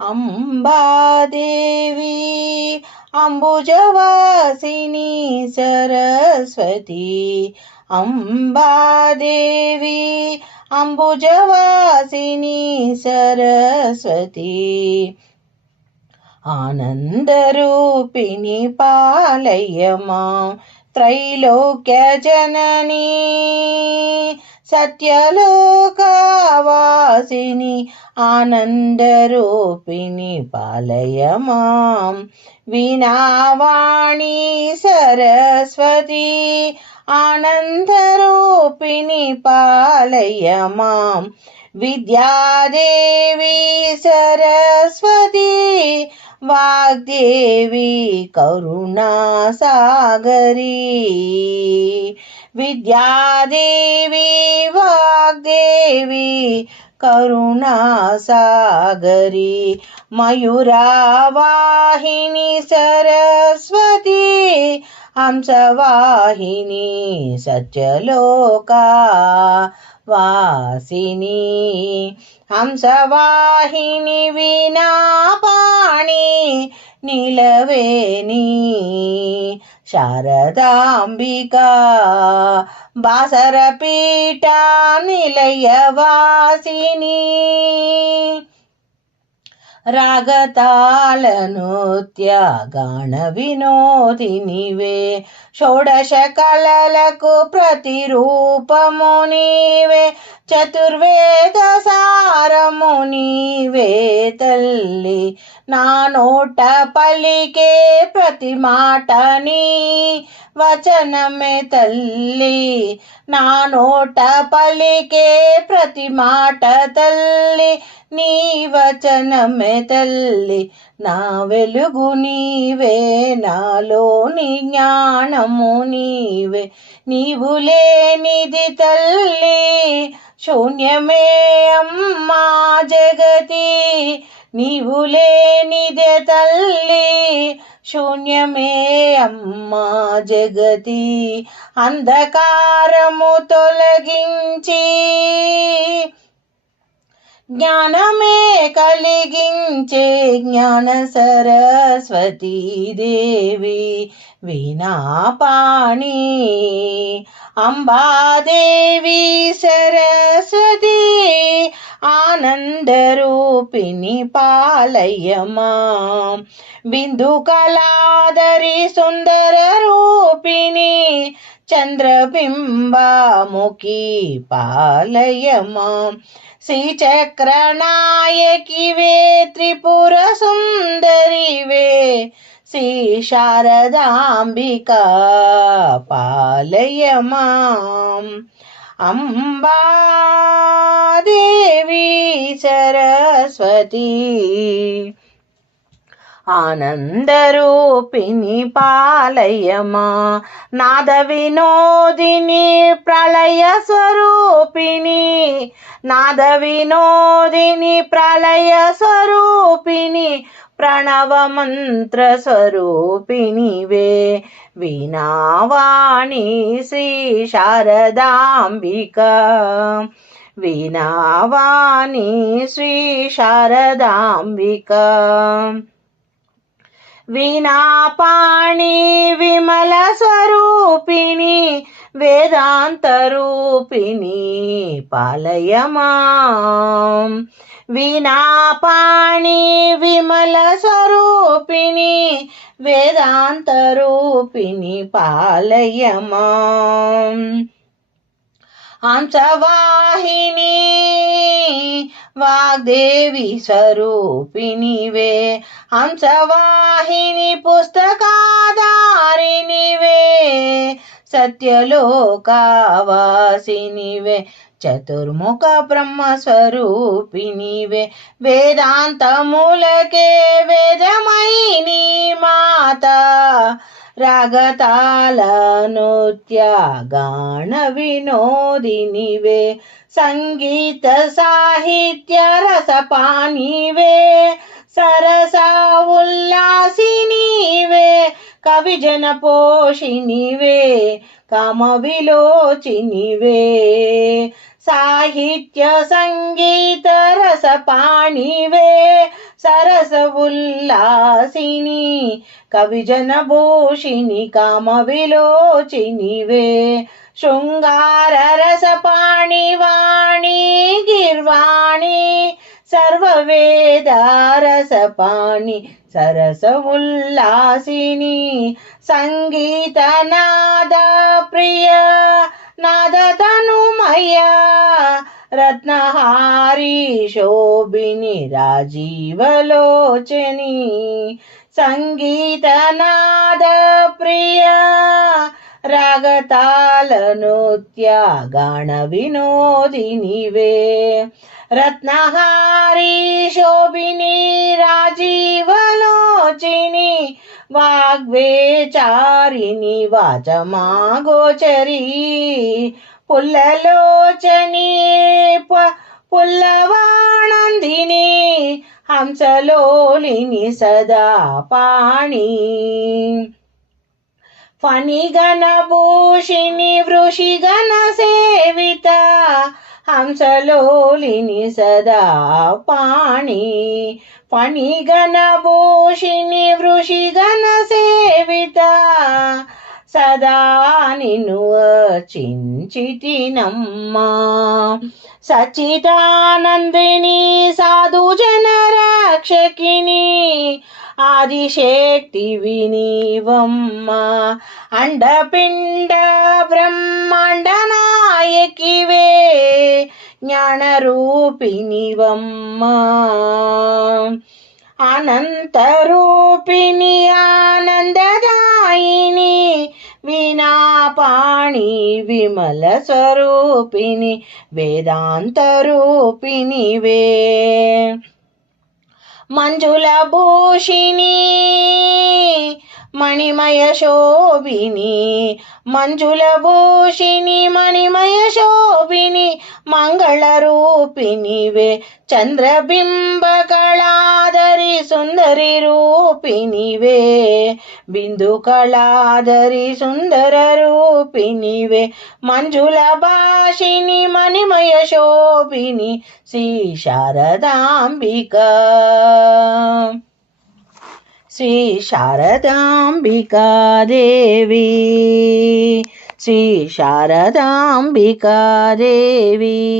अम्बादेवी अम्बुजवासिनी सरस्वती। अम्बादेवी अम्बुजवासिनी सरस्वती। आनन्दरूपिणि पालय मां त्रैलोक्यजननी। సత్యలోకవాసిని ఆనందరూపిణి పాలయమాం. వినావాణి సరస్వతి ఆనందరూపిణి పాలయమాం. విద్యాదేవి సరస్వతి వాగ్దేవి కరుణాసాగరీ విద్యాదేవి వాగ్దేవి కరుణాసాగరి మయూరావాహిని సరస్వతి హంసవాహిని సత్యలోకా వాసిని హంసవాహిని వినాపాణి నిలవేని శారదాంబికా బాసరపీఠ నిలయవాసిని రాగతాళ త్యాగాణ గాన వినోదినివే షోడశ కళలకు ప్రతిరూపము నీవే. చతుర్వేద సారము నీవే తల్లి. నా నోట పలికే ప్రతి మాట నీ వచనమే తల్లి. నా నోట పలికే ప్రతి మాట తల్లి. నీ వచనమే తల్లి నా వెలుగు నీవే నాలోని జ్ఞానము నీవే. నీవు లేనిది తల్లి శూన్యమే అమ్మా జగతి. నీవు లేనిదే తల్లి శూన్యమే అమ్మా జగతి. అంధకారము తొలగించి జ్ఞానమే కలిగించే జ్ఞాన సరస్వతీ దేవి వీణాపాణి అంబాదేవి సరస్వతి ఆనందరూపిణి పాలయమా. బిందు కళాదరి సుందర రూపిణి చంద్రబింబాముఖి పాలయమా? శ్రీచక్రనాయకివే త్రిపుర సుందరివే శ్రీ శారదాంబిక పాలయమాం? అంబాదేవి సరస్వతి ఆనందరూపిణి పాలయమా నాద వినోదిని ప్రళయ స్వరూపిణి నాద వినోదిని ప్రళయ స్వరూపిణి ప్రణవ మంత్ర స్వరూపిణివే. వీణావాణి శ్రీ శారదాంబిక వీణావాణి శ్రీ శారదాంబిక. వీణాపాణి విమల స్వరూపిణి వేదాంతరూపిణి పాలయమా. వీణాపాణి విమల స్వరూపిణి వేదాంతరూపిణి పాలయమా. హంసవాహిని వాగ్దేవి స్వరూపిణివే. హంసవాహిని పుస్తకాధారినివే సత్యలోకావాసినివే. చతుర్ముఖ బ్రహ్మ స్వరూపినివే వేదాంతములకే వేదమైని మాత. रागतालनुत्यगाणविनोदिनि वे सङ्गीतसाहित्यरसपाणि वे सरसा उल्लासिनी वे कविजनपोषिणि वे कमविलोचिनी वे साहित्यसङ्गीतरसपाणि वे సరసవుల్లాసిని కవిజనభూషిణి కామ విలోచినివే శృంగారరసపాణి వాణి గిర్వాణి సర్వవేదారసపాణి సరసవుల్లాసిని. సంగీతనాద ప్రియ నాదతనుమయ रत्नहारीशोभि राजीवलोचनी सङ्गीतनादप्रिया रागतालनुत्यागणविनोदिनि वे रत्नहारीशोभि राजीवलोचिनी वाग्वेचारिणी वाचमागोचरी। పుల్లలోచని పుల్లవాణందిని హంసలోలిని సదా పాణి. ఫణిగణభూషిణి వృషిగణ సేవిత హంసలోలిని సదా పాణి. ఫణిగణభూషిణి వృషిగణ సేవిత సదా నిన్ను చించిటినమ్మా సచిదానందిని సాధు జనరక్షకిని ఆదిశక్తి వినీవమ్మ. అండపిండ బ్రహ్మాండ నాయకివే జ్ఞానరూపిణివమ్మ. అనంతరూపిణి ఆనందదాయిని వినాపాణి విమల స్వరూపిణి వేదాంతరూపిణివే మంజుల భూషిణి మణిమయ శోభిని మంజుల భూషిణి మణిమయ శోభిని మంగళ రూపిణివే చంద్రబింబ కళాధరి సుందరి రూపిణివే. బిందు కళాధరి సుందర రూపిణివే. మంజుల భాషిని మణిమయ శోభిని శ్రీ శారదాంబిక శ్రీ శారదాంబికా దేవి శ్రీ శారదాంబికా దేవి